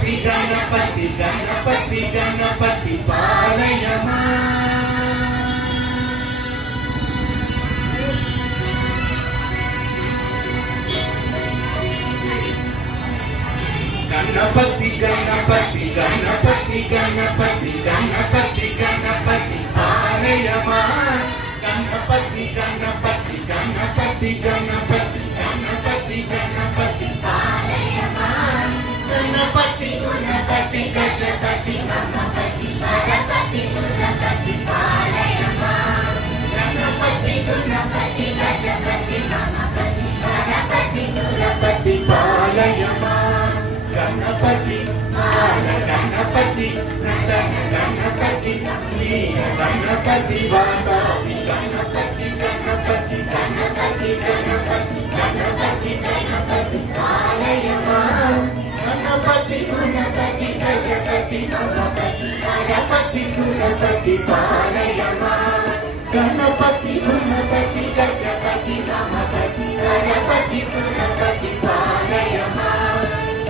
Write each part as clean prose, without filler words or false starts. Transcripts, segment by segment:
गणपति गणपति गणपति पालय गणपति गणपति गणपति गणपति गणपति गणपति पालय गणपति गणपति गणपति गणपति गणपति गणपति पालय गणपति गुणपति गजपति गणपति गणपति सुरपति पालय गणपति गुणपति गजपति गणपति गणपति सुरपति पालय गणपति मान गणपति नंदन गणपति लीन गणपति वातापि गणपति गणपति गणपति गणपति गणपति गणपति पालय गणपति गुणपति गजपति गणपति गणपति सुरपति पालय गणपति गुणपति गजपति गणपति गणपति सुरपति पालय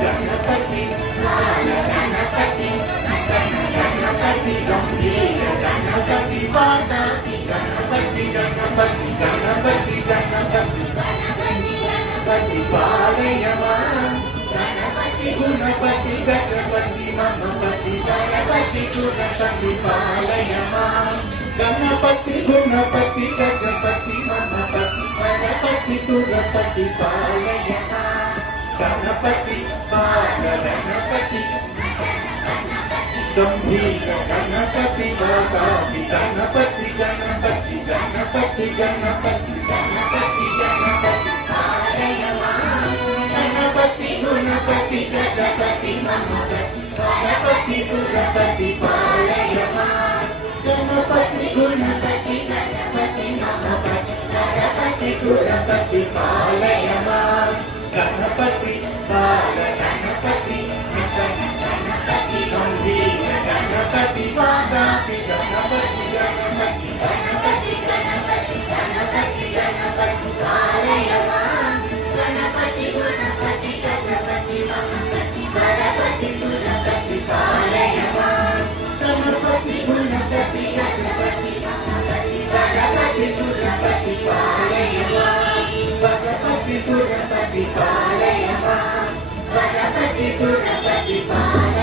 गणपति मान गणपति नंदन गणपति गंभीर गणपति वातापि गणपति गणपति गणपति गणपति गणपति गणपति पालय गणपति गुणपति गजपति गणपति गणपति सुरपति पालय गणपति गुणपति गजपति गणपति गणपति सुरपति पालय गणपति मान गणपति गंभीर गणपति वातापि गणपति गणपति गणपति गणपति गणपति गणपति पालय गणपति गुणपति गजपति गणपति गणपति सुरपति पालय गणपति गुणपति गजपति गणपति गणपति सुरपति पालय गणपति बाल गणपति नंदन गणपति गंभीर गणपति वातापि गणपति गणपति गणपति गणपति गणपति गणपति पालय गणपति गुणपति गजपति गणपति गणपति सुरपति पालय गणपति गुणपति गजपति गणपति गणपति सुरपति पालय गणपति सुरपति पालय गणपति सुरपति पालय